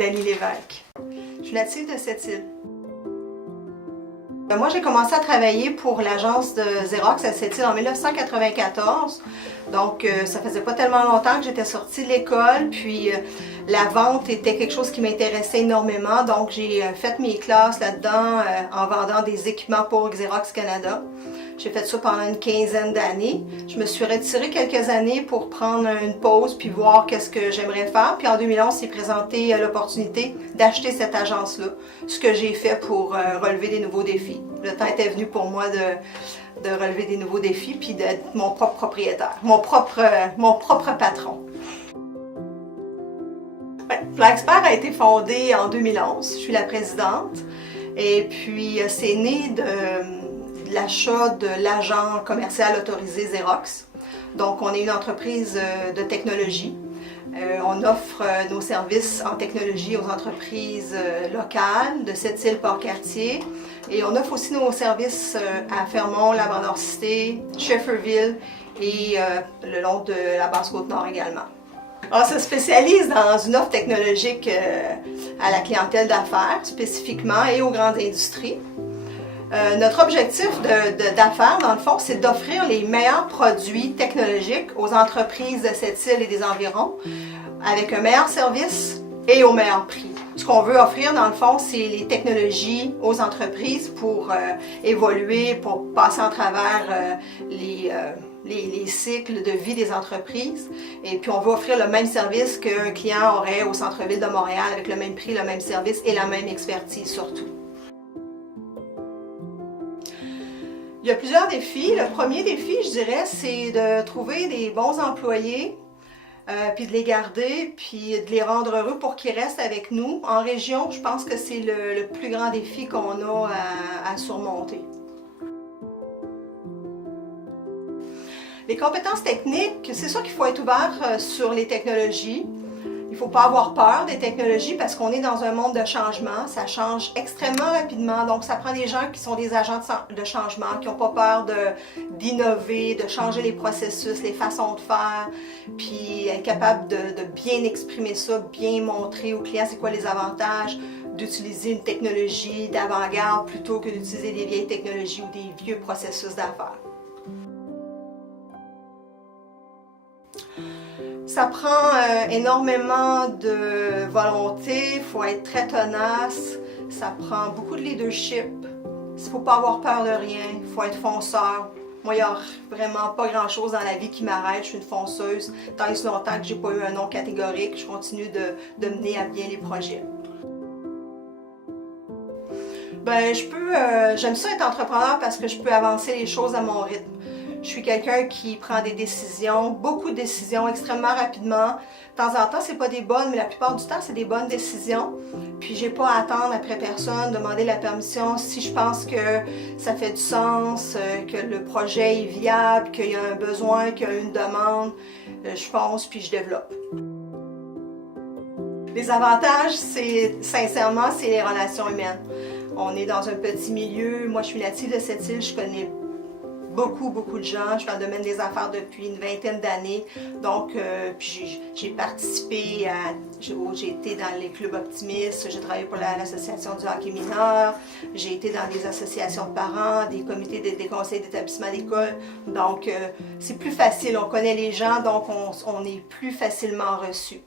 Dany Lévesque. Je suis native de cette île. Moi, j'ai commencé à travailler pour l'agence de Xerox à cette île en 1994. Donc, ça faisait pas tellement longtemps que j'étais sortie de l'école. Puis, la vente était quelque chose qui m'intéressait énormément. Donc, j'ai fait mes classes là-dedans en vendant des équipements pour Xerox Canada. J'ai fait ça pendant une quinzaine d'années. Je me suis retirée quelques années pour prendre une pause puis voir qu'est-ce que j'aimerais faire. Puis en 2011, s'est présenté l'opportunité d'acheter cette agence-là, ce que j'ai fait pour relever des nouveaux défis. Le temps était venu pour moi de relever des nouveaux défis puis d'être mon propre propriétaire, mon propre patron. Flagspert a été fondé en 2011. Je suis la présidente. Et puis, c'est né de l'achat de l'agent commercial autorisé Xerox. Donc, on est une entreprise de technologie. On offre nos services en technologie aux entreprises locales de cette île Port-Cartier. Et on offre aussi nos services à Fermont, Labrador-Cité, Shefferville et le long de la Basse-Côte-Nord également. On se spécialise dans une offre technologique à la clientèle d'affaires spécifiquement et aux grandes industries. Notre objectif d'affaires, dans le fond, c'est d'offrir les meilleurs produits technologiques aux entreprises de cette île et des environs avec un meilleur service et au meilleur prix. Ce qu'on veut offrir, dans le fond, c'est les technologies aux entreprises pour évoluer, pour passer en travers les cycles de vie des entreprises. Et puis, on veut offrir le même service qu'un client aurait au centre-ville de Montréal avec le même prix, le même service et la même expertise surtout. Il y a plusieurs défis. Le premier défi, je dirais, c'est de trouver des bons employés, puis de les garder, puis de les rendre heureux pour qu'ils restent avec nous. En région, je pense que c'est le plus grand défi qu'on a à surmonter. Les compétences techniques, c'est sûr qu'il faut être ouvert sur les technologies. Il ne faut pas avoir peur des technologies parce qu'on est dans un monde de changement. Ça change extrêmement rapidement. Donc, ça prend des gens qui sont des agents de changement, qui n'ont pas peur d'innover, de changer les processus, les façons de faire, puis être capable de bien exprimer ça, bien montrer aux clients c'est quoi les avantages d'utiliser une technologie d'avant-garde plutôt que d'utiliser des vieilles technologies ou des vieux processus d'affaires. Ça prend énormément de volonté, il faut être très tenace, ça prend beaucoup de leadership, il ne faut pas avoir peur de rien, il faut être fonceur. Moi, il n'y a vraiment pas grand-chose dans la vie qui m'arrête, je suis une fonceuse. Tant et si longtemps que je n'ai pas eu un nom catégorique, je continue de mener à bien les projets. J'aime ça être entrepreneur parce que je peux avancer les choses à mon rythme. Je suis quelqu'un qui prend des décisions, beaucoup de décisions extrêmement rapidement. De temps en temps, c'est pas des bonnes, mais la plupart du temps, c'est des bonnes décisions. Puis j'ai pas à attendre après personne, demander la permission si je pense que ça fait du sens, que le projet est viable, qu'il y a un besoin, qu'il y a une demande. Je fonce puis je développe. Les avantages, sincèrement, c'est les relations humaines. On est dans un petit milieu. Moi, je suis native de cette île, je connais beaucoup de gens. Je suis dans le domaine des affaires depuis une vingtaine d'années. Donc, j'ai participé j'ai été dans les clubs optimistes, j'ai travaillé pour l'association du hockey mineur, j'ai été dans des associations de parents, des comités, des conseils d'établissement d'école. Donc, c'est plus facile, on connaît les gens, donc on est plus facilement reçu.